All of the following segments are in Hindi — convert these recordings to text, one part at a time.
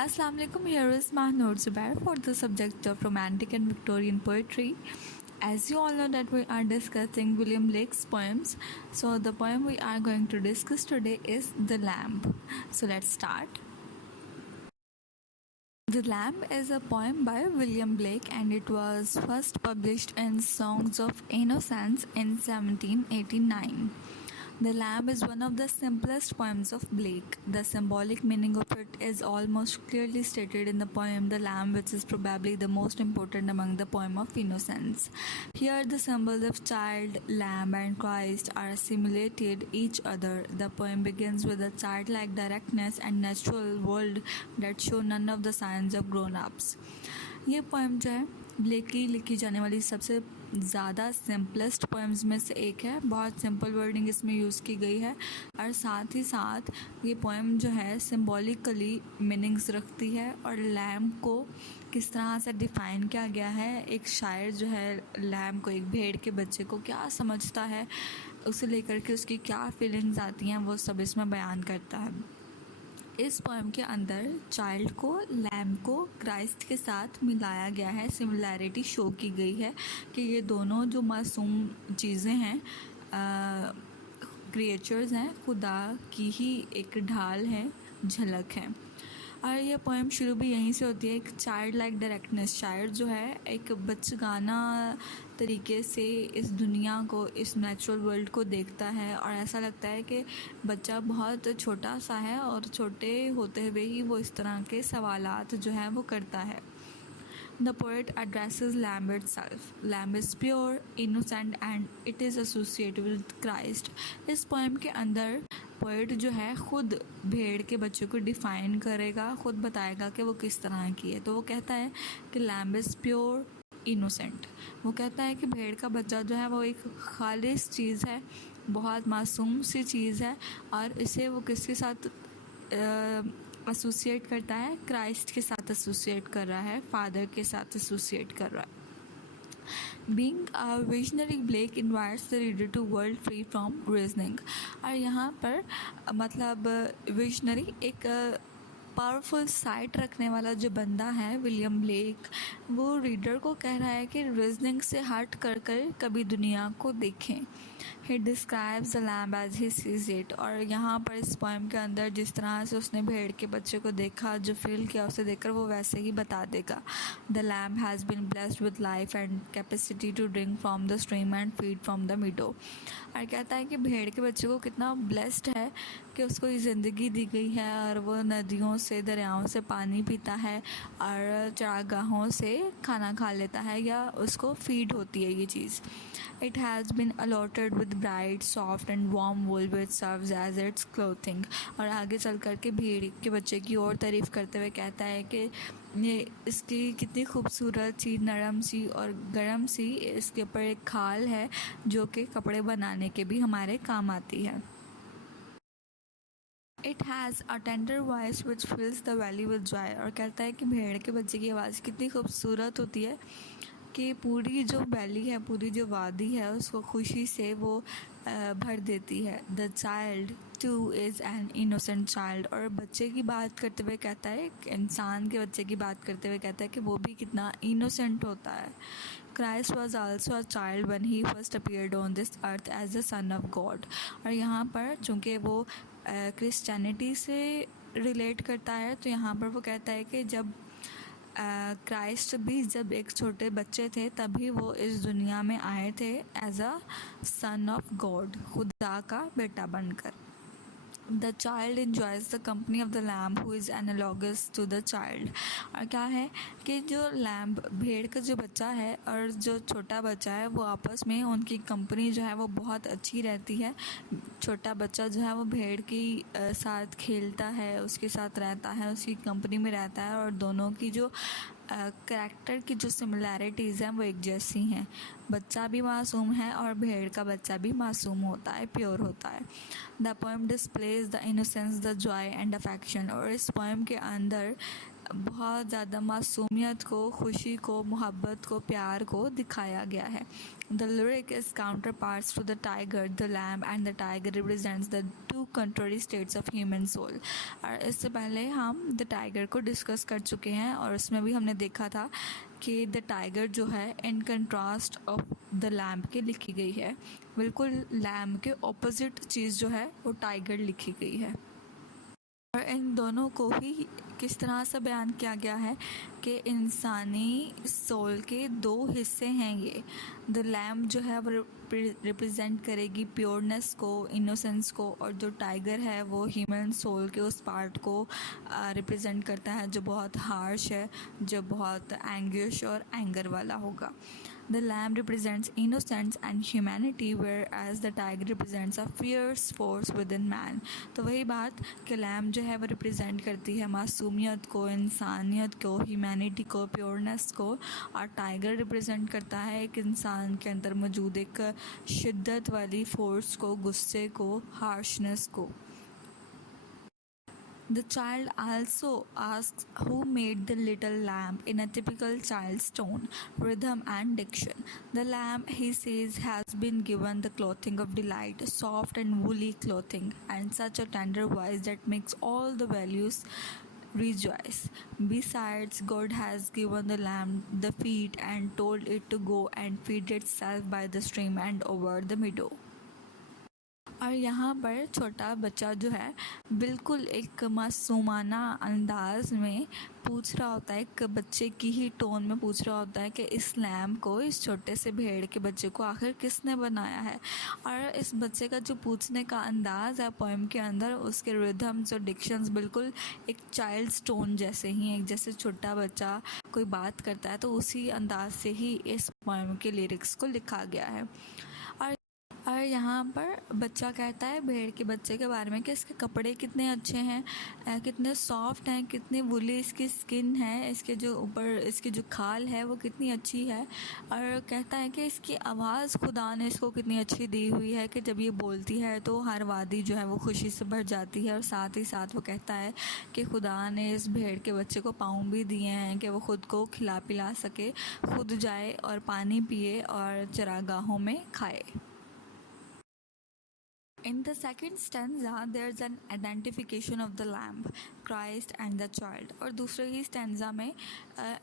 Assalamu alaikum. Here is Mahnur Zubair for the subject of romantic and Victorian poetry. As you all know that we are discussing William Blake's poems. So the poem we are going to discuss today is The Lamb. So let's start. The Lamb is a poem by William Blake and it was first published in Songs of Innocence in 1789. The Lamb is one of the simplest poems of Blake. The symbolic meaning of it is almost clearly stated in the poem The Lamb, which is probably the most important among the poem of Innocence. Here the symbols of child, lamb and Christ are assimilated each other. The poem begins with a childlike directness and natural world that show none of the signs of grown-ups. ये पोएम जो है ब्लेक की लिखी जाने वाली सबसे ज़्यादा सिंपलेस्ट पोएम्स में से एक है। बहुत सिंपल वर्डिंग इसमें यूज़ की गई है और साथ ही साथ ये पोएम जो है सिंबॉलिकली मीनिंग्स रखती है और लैम्ब को किस तरह से डिफ़ाइन किया गया है। एक शायर जो है लैम्ब को, एक भेड़ के बच्चे को क्या समझता है, उसे लेकर के उसकी क्या फीलिंग्स आती हैं, वो सब इसमें बयान करता है। इस पोएम के अंदर चाइल्ड को, लैम्ब को क्राइस्ट के साथ मिलाया गया है। सिमिलैरिटी शो की गई है कि ये दोनों जो मासूम चीज़ें हैं, क्रिएचर्स हैं, खुदा की ही एक ढाल है, झलक है। और ये पोएम शुरू भी यहीं से होती है, एक चाइल्ड लाइक डायरेक्टनेस। शायर जो है एक बचगाना तरीके से इस दुनिया को, इस नेचुरल वर्ल्ड को देखता है और ऐसा लगता है कि बच्चा बहुत छोटा सा है और छोटे होते हुए ही वो इस तरह के सवालात जो है वो करता है। The poet addresses Lamb itself. Lamb is pure, innocent and it is associated with Christ. इस पोएम के अंदर पोएट जो है खुद भेड़ के बच्चे को डिफ़ाइन करेगा, खुद बताएगा कि वो किस तरह की है। तो वो कहता है कि लैम्ब इज़ प्योर इनोसेंट। वो कहता है कि भेड़ का बच्चा जो है वो एक खालिस चीज़ है, बहुत मासूम सी चीज़ है और इसे वो किसके साथ एसोसिएट करता है, क्राइस्ट के साथ एसोसिएट कर रहा है, फादर के साथ एसोसिएट कर रहा है। Being a visionary, Blake invites the reader to world free from reasoning. और यहाँ पर मतलब विजनरी एक पावरफुल साइट रखने वाला जो बंदा है विलियम ब्लेक, वो रीडर को कह रहा है कि रीजनिंग से हट कर कर कभी दुनिया को देखें। He describes the lamb as he sees it. और यहाँ पर इस पोएम के अंदर जिस तरह से उसने भेड़ के बच्चे को देखा, जो फील किया उसे देखकर वो वैसे ही बता देगा। The lamb has been blessed with life and capacity to drink from the stream and feed from the meadow. और कहता है कि भेड़ के बच्चे को कितना ब्लेस्ड है कि उसको ये ज़िंदगी दी गई है और वो नदियों से, दरियाओं से पानी पीता है और चरागाहों से खाना खा लेता है या उसको फीड होती है ये चीज़। It has been allotted with bright soft and warm wool which serves as its clothing. और आगे चल कर के भेड़ के बच्चे की और तारीफ़ करते हुए कहता है कि ये इसकी कितनी खूबसूरत सी, नरम सी और गर्म सी इसके ऊपर एक खाल है जो कि कपड़े बनाने के भी हमारे काम आती है। It has a tender voice which फिल्स the valley with Joy. और कहता है कि भेड़ के बच्चे की आवाज़ कितनी खूबसूरत होती है कि पूरी जो वैली है, पूरी जो वादी है, उसको खुशी से वो भर देती है। The child two is an innocent child. और बच्चे की बात करते हुए कहता है, इंसान के बच्चे की बात करते हुए कहता है कि वो भी कितना इनोसेंट होता है। Christ was also a child when he first appeared on this earth as the son of God। और यहाँ पर चूँकि वो क्रिश्चियनिटी से रिलेट करता है तो यहाँ पर वो कहता है कि जब क्राइस्ट भी जब एक छोटे बच्चे थे तभी वो इस दुनिया में आए थे as a son of God, खुदा का बेटा बनकर। The child enjoys the company of the lamb who is analogous to the child. और क्या है कि जो लैम्ब, भेड़ का जो बच्चा है और जो छोटा बच्चा है, वो आपस में उनकी कंपनी जो है वो बहुत अच्छी रहती है। छोटा बच्चा जो है वो भेड़ की साथ खेलता है, उसके साथ रहता है, उसकी कंपनी में रहता है और दोनों की जो करैक्टर की जो सिमिलैरिटीज़ हैं वो एक जैसी हैं। बच्चा भी मासूम है और भेड़ का बच्चा भी मासूम होता है, प्योर होता है। The poem displays the innocence, the Joy and affection. और इस पोएम के अंदर बहुत ज़्यादा मासूमियत को, खुशी को, मोहब्बत को, प्यार को दिखाया गया है. The lyric is counterparts to the tiger, the lamb and the tiger represents the two contrary states of human soul. और इससे पहले हम द टाइगर को डिस्कस कर चुके हैं और उसमें भी हमने देखा था कि द टाइगर जो है in contrast of the lamb के लिखी गई है. बिल्कुल लैम्ब के ऑपोजिट चीज़ जो है वो टाइगर लिखी गई है. और इन दोनों को ही किस तरह से बयान किया गया है कि इंसानी सोल के दो हिस्से हैं ये. द लैम्ब जो है वो रिप्रेजेंट करेगी प्योरनेस को, इनोसेंस को, और जो टाइगर है वो ह्यूमन सोल के उस पार्ट को रिप्रेजेंट करता है जो बहुत हार्श है, जो बहुत एंग्विश और एंगर वाला होगा. The lamb represents innocence and humanity, whereas the tiger represents a fierce force within man. तो वही बात कि लैम्ब जो है वो रिप्रेजेंट करती है मासूमियत को, इंसानियत को, ह्यूमैनिटी को, प्योरनेस को, और टाइगर रिप्रेजेंट करता है एक इंसान के अंदर मौजूद एक शिद्दत वाली फोर्स को, गुस्से को, हार्शनेस को. The child also asks who made the little lamb in a typical child's tone, rhythm and diction. The lamb, he says, has been given the clothing of delight, soft and woolly clothing, and such a tender voice that makes all the values rejoice. Besides, God has given the lamb the feet and told it to go and feed itself by the stream and over the meadow. और यहाँ पर छोटा बच्चा जो है बिल्कुल एक मासूमाना अंदाज में पूछ रहा होता है, एक बच्चे की ही टोन में पूछ रहा होता है कि इस लैम्ब को, इस छोटे से भेड़ के बच्चे को आखिर किसने बनाया है. और इस बच्चे का जो पूछने का अंदाज़ है पोएम के अंदर, उसके रिदम्स और डिक्शंस बिल्कुल एक चाइल्ड्स टोन जैसे ही, एक जैसे छोटा बच्चा कोई बात करता है तो उसी अंदाज से ही इस पोएम के लिरिक्स को लिखा गया है. और यहाँ पर बच्चा कहता है भेड़ के बच्चे के बारे में कि इसके कपड़े कितने अच्छे हैं, कितने सॉफ्ट हैं, कितनी वुली इसकी स्किन है, इसके जो ऊपर इसकी जो खाल है वो कितनी अच्छी है. और कहता है कि इसकी आवाज़ खुदा ने इसको कितनी अच्छी दी हुई है कि जब ये बोलती है तो हर वादी जो है वो खुशी से भर जाती है. और साथ ही साथ वो कहता है कि खुदा ने इस भेड़ के बच्चे को पाँव भी दिए हैं कि वो ख़ुद को खिला पिला सके, खुद जाए और पानी पिए और चरागाहों में खाए. In the second stanza, there's an identification of the lamb, Christ and the child. और दूसरे ही स्टैंजा में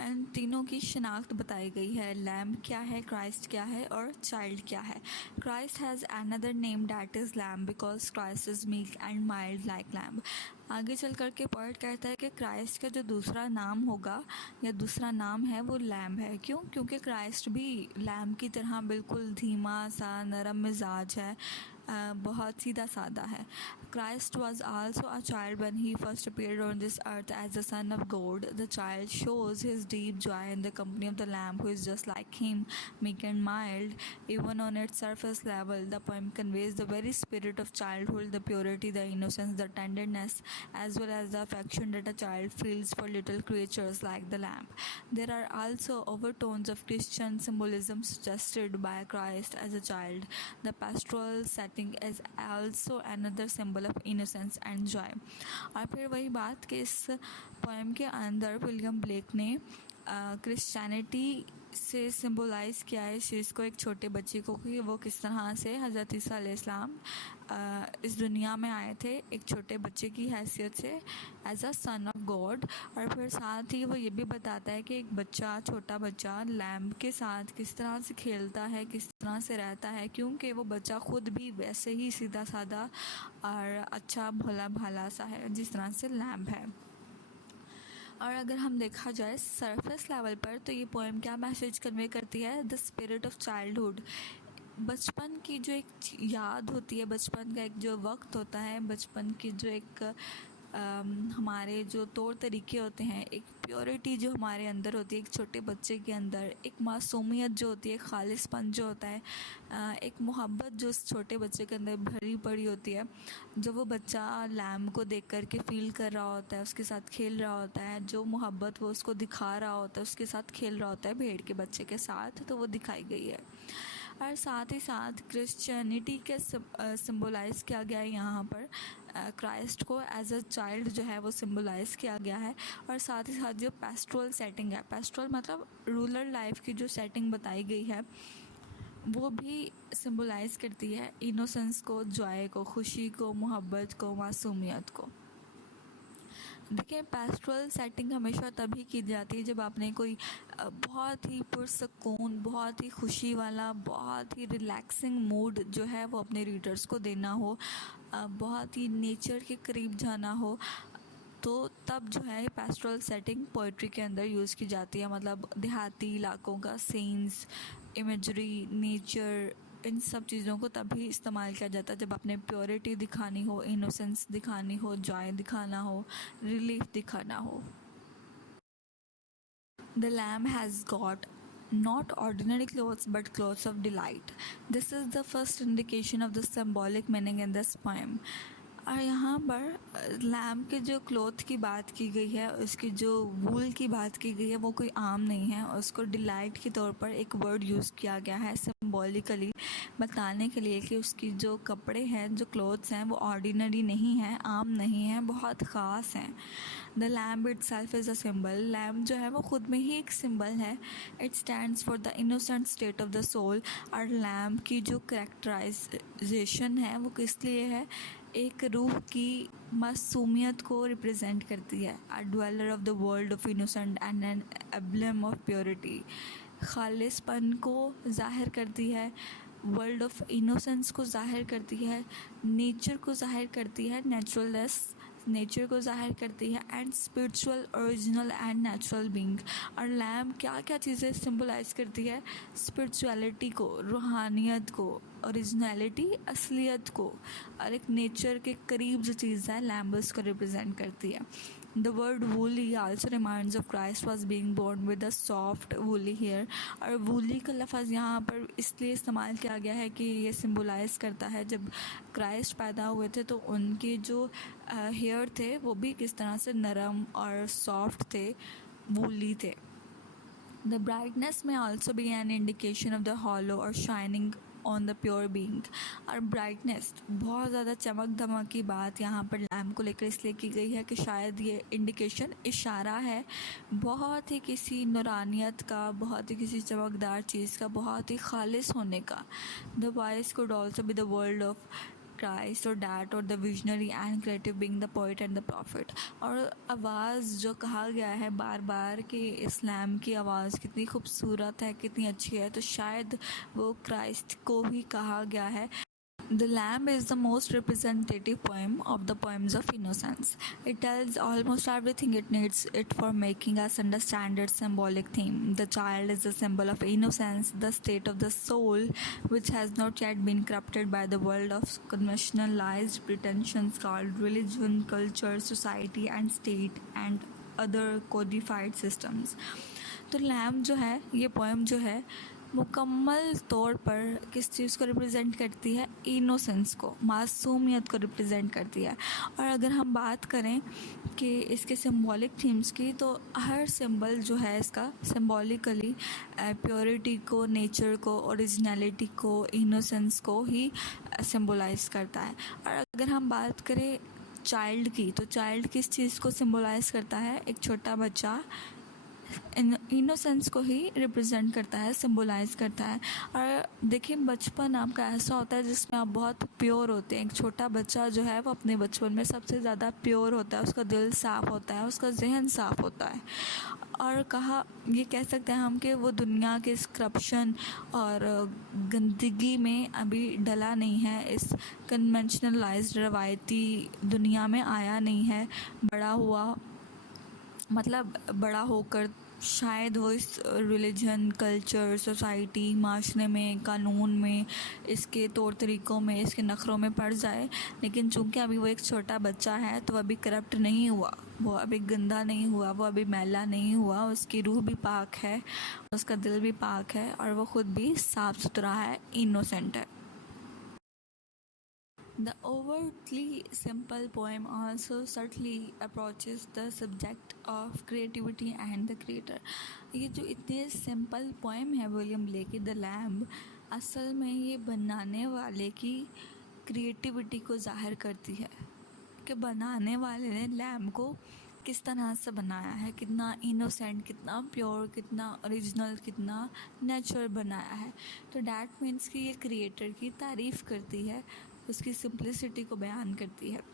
इन तीनों की शिनाख्त बताई गई है. लैम्ब क्या है, क्राइस्ट क्या है और चाइल्ड क्या है. Christ has another name that is lamb because Christ is meek and mild like lamb. आगे चल कर के पोएट कहता है कि क्राइस्ट का जो दूसरा नाम होगा या दूसरा नाम है वो लैम्ब है. क्यों? क्योंकि क्राइस्ट भी लैम्ब की तरह बिल्कुल धीमा सा नरम मिजाज है, बहुत सीधा सादा है. Christ was also a child when he first appeared on this earth as the Son of God. The child shows his deep joy in the company of the Lamb who is just like him, meek and mild. Even on its surface level, the poem conveys the very spirit of childhood, the purity, the innocence, the tenderness, as well as the affection that a child feels for little creatures like the lamb. There are also overtones of Christian symbolism suggested by Christ as a child. The pastoral setting is also another symbol of innocence and joy. और फिर वही बात कि इस पोएम के अंदर विलियम ब्लेक ने क्रिश्चियनिटी से सिंबलाइज किया है इस चीज़ को, एक छोटे बच्चे को, कि वो किस तरह से हज़रत ईसा अलैहिस्सलाम इस दुनिया में आए थे एक छोटे बच्चे की हैसियत से as a son of God. और फिर साथ ही वो ये भी बताता है कि एक बच्चा, छोटा बच्चा लैम्ब के साथ किस तरह से खेलता है, किस तरह से रहता है, क्योंकि वो बच्चा ख़ुद भी वैसे ही सीधा साधा और अच्छा भोला भाला सा है जिस तरह से लैम्ब है. और अगर हम देखा जाए सरफेस लेवल पर तो ये पोएम क्या मैसेज कन्वे करती है? The spirit of childhood. बचपन की जो एक याद होती है, बचपन का एक जो वक्त होता है, बचपन की जो एक हमारे जो तौर तरीके होते हैं, एक प्योरिटी जो हमारे अंदर होती है एक छोटे बच्चे के अंदर, एक मासूमियत जो होती है, खालिसपन जो होता है, एक मोहब्बत जो उस छोटे बच्चे के अंदर भरी पड़ी होती है, जो वो बच्चा लैम्ब को देख कर के फ़ील कर रहा होता है, उसके साथ खेल रहा होता है, जो मोहब्बत वो उसको दिखा रहा होता है, उसके साथ खेल रहा होता है भेड़ के बच्चे के साथ, तो वो दिखाई गई है. और साथ ही साथ क्रिश्चियनिटी के सिम्बोलाइज़ किया गया है यहाँ पर क्राइस्ट को एज अ चाइल्ड जो है वो सिम्बलाइज़ किया गया है। और साथ ही साथ जो पेस्ट्रल सेटिंग है, पेस्ट्रल मतलब रूरल लाइफ की जो सेटिंग बताई गई है वो भी सिम्बलाइज़ करती है इनोसेंस को, जॉय को, खुशी को, मोहब्बत को, मासूमियत को। देखिए, पेस्ट्रल सेटिंग हमेशा तभी की जाती है जब आपने कोई बहुत ही पुरसकून, बहुत ही खुशी वाला, बहुत ही रिलैक्सिंग मूड जो है वो अपने रीडर्स को देना हो, बहुत ही नेचर के करीब जाना हो, तो तब जो है पेस्ट्रल सेटिंग पोइट्री के अंदर यूज़ की जाती है। मतलब देहाती इलाकों का सीन्स, इमेजरी, नेचर, इन सब चीज़ों को तभी इस्तेमाल किया जाता है जब आपने प्योरिटी दिखानी हो, इनोसेंस दिखानी हो, जॉय दिखाना हो, रिलीफ दिखाना हो। The lamb has got not ordinary clothes but clothes of delight. This is the first indication of the symbolic meaning in this poem. और यहाँ पर लैम्ब के जो क्लॉथ की बात की गई है, उसकी जो वूल की बात की गई है, वो कोई आम नहीं है। उसको डिलाइट के तौर पर एक वर्ड यूज़ किया गया है सिम्बॉलिकली बताने के लिए कि उसकी जो कपड़े हैं, जो क्लॉथ्स हैं, वो ऑर्डिनरी नहीं हैं, आम नहीं हैं, बहुत ख़ास हैं। The lamb itself is a symbol. Lamb जो है वो ख़ुद में ही एक सिम्बल है। It stands for the innocent state of the soul. और लैम्ब की जो करेक्टराइजेशन है वो किस लिए है? एक रूह की मासूमियत को रिप्रेजेंट करती है। A dweller of the world of innocent and an emblem of purity. खालिसपन को ज़ाहिर करती है, वर्ल्ड ऑफ इनोसेंस को ज़ाहिर करती है, नेचर को ज़ाहिर करती है, नेचुरलनेस नेचर को ज़ाहिर करती है, and spiritual, original and natural being. और लैम्ब क्या क्या चीज़ें सिंबलाइज़ करती है? स्पिरिचुअलिटी को, रूहानियत को, ओरिजिनलिटी, असलियत को, और एक नेचर के करीब जो चीज़ है लैम्ब उसको रिप्रेजेंट करती है। The word woolly also reminds of Christ was being born with a soft woolly hair। और woolly का लफ्ज़ यहाँ पर इसलिए इस्तेमाल किया गया है कि ये सिम्बलाइज़ करता है जब क्राइस्ट पैदा हुए थे तो उनके जो हेयर थे वो भी किस तरह से नरम और सॉफ्ट थे, वूली थे। The brightness may also be an indication of the hollow or shining on the pure being. और ब्राइटनेस, बहुत ज़्यादा चमक धमक की बात यहाँ पर लैम्प को लेकर इसलिए की गई है कि शायद ये इंडिकेशन, इशारा है बहुत ही किसी नूरानियत का, बहुत ही किसी चमकदार चीज़ का, बहुत ही खालिस होने का। The voice could also be the world of Christ or that or the visionary and creative being the poet and the prophet। और आवाज़ जो कहा गया है बार बार कि इस्लाम की आवाज़ कितनी खूबसूरत है, कितनी अच्छी है, तो शायद वो क्राइस्ट को ही कहा गया है। The Lamb is the most representative poem of the poems of innocence. It tells almost everything it needs it for making us understand its symbolic theme. The child is a symbol of innocence, the state of the soul, which has not yet been corrupted by the world of conventionalized pretensions called religion, culture, society, and state, and other codified systems. तो लैम्ब जो है, ये पोएम जो है, मुकम्मल तौर पर किस चीज़ को रिप्रेजेंट करती है? इनोसेंस को, मासूमियत को रिप्रेजेंट करती है। और अगर हम बात करें कि इसके सिंबॉलिक थीम्स की, तो हर सिंबल जो है इसका सिंबॉलिकली प्योरिटी को, नेचर को, ओरिजिनलिटी को, इनोसेंस को ही सिंबलाइज करता है। और अगर हम बात करें चाइल्ड की, तो चाइल्ड किस चीज़ को सिंबलाइज करता है? एक छोटा बच्चा इनोसेंस को ही रिप्रेजेंट करता है, सिंबलाइज करता है। और देखिए, बचपन आपका ऐसा होता है जिसमें आप बहुत प्योर होते हैं। एक छोटा बच्चा जो है वो अपने बचपन में सबसे ज़्यादा प्योर होता है, उसका दिल साफ़ होता है, उसका जहन साफ़ होता है। और ये कह सकते हैं हम कि वो दुनिया के इस करप्शन और गंदगी में अभी डला नहीं है, इस कन्वेंशनलाइज्ड रवायती दुनिया में आया नहीं है। बड़ा होकर शायद वो इस रिलीजन, कल्चर, सोसाइटी, माशरे में, कानून में, इसके तौर तरीक़ों में, इसके नखरों में पड़ जाए। लेकिन चूँकि अभी वो एक छोटा बच्चा है तो अभी करप्ट नहीं हुआ, वो अभी गंदा नहीं हुआ, वो अभी मैला नहीं हुआ, उसकी रूह भी पाक है, उसका दिल भी पाक है, और वो ख़ुद भी साफ़ सुथरा है, इनोसेंट है। The overtly simple poem also subtly approaches the subject of creativity and the creator। ये जो इतने सिंपल पोएम है विलियम ब्लेक की द लैम्ब, असल में ये बनाने वाले की क्रिएटिविटी को ज़ाहिर करती है। कि बनाने वाले ने लैम्ब को किस तरह से बनाया है, कितना इनोसेंट, कितना प्योर, कितना ओरिजिनल, कितना नेचुरल बनाया है। तो डैट मीन्स कि ये क्रिएटर की तारीफ़ करती है, उसकी सिंप्लिसिटी को बयान करती है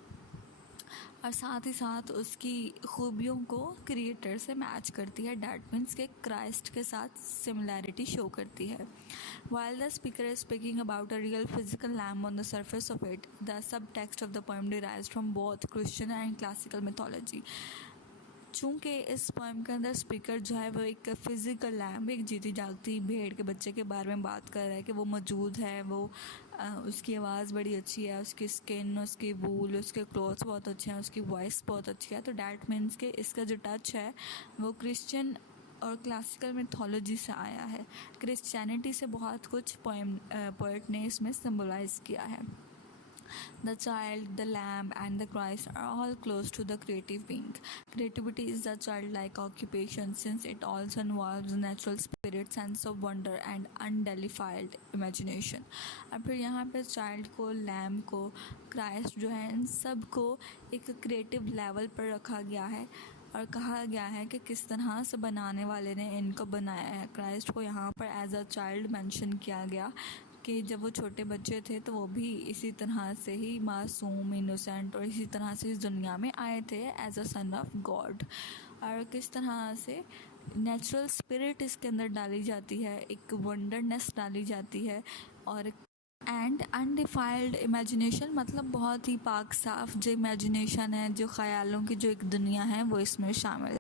और साथ ही साथ उसकी खूबियों को क्रिएटर से मैच करती है। डैट मीन्स के क्राइस्ट के साथ सिमिलैरिटी शो करती है। While the speaker is speaking about a real physical lamb on the surface of it, the subtext of the poem derives from both Christian and classical mythology. चूँकि इस पोएम के अंदर स्पीकर जो है वो एक फिज़िकल लैम्ब, एक जीती जागती भेड़ के बच्चे के बारे में बात कर रहा है कि वो मौजूद है, वो उसकी आवाज़ बड़ी अच्छी है, उसकी स्किन, उसकी वूल, उसके क्लोथ्स बहुत अच्छे हैं, उसकी वॉइस बहुत अच्छी है। तो डैट मीन्स के इसका जो टच है वो क्रिश्चियन और क्लासिकल मिथोलॉजी से आया है। क्रिश्चियनिटी से बहुत कुछ पोएट ने इसमें सिम्बलाइज़ किया है। The child, the lamb and the Christ are all close to the creative being. Creativity is the childlike occupation since it also involves natural spirit, sense of wonder and undefiled imagination. और फिर यहाँ पे चाइल्ड को, लैम्ब को, क्राइस्ट जो है, इन सब को एक क्रिएटिव लेवल पर रखा गया है और कहा गया है कि किस तरह से बनाने वाले ने इनको बनाया है। क्राइस्ट को यहाँ पर एज अ चाइल्ड मेंशन किया गया कि जब वो छोटे बच्चे थे तो वो भी इसी तरह से ही मासूम, इनोसेंट और इसी तरह से इस दुनिया में आए थे as a son of God. और किस तरह से नेचुरल स्पिरिट इसके अंदर डाली जाती है, एक वंडरनेस डाली जाती है और एंड अनडिफाइल्ड इमेजिनेशन, मतलब बहुत ही पाक साफ जो इमेजिनेशन है, जो ख़यालों की जो एक दुनिया है वो इसमें शामिल है।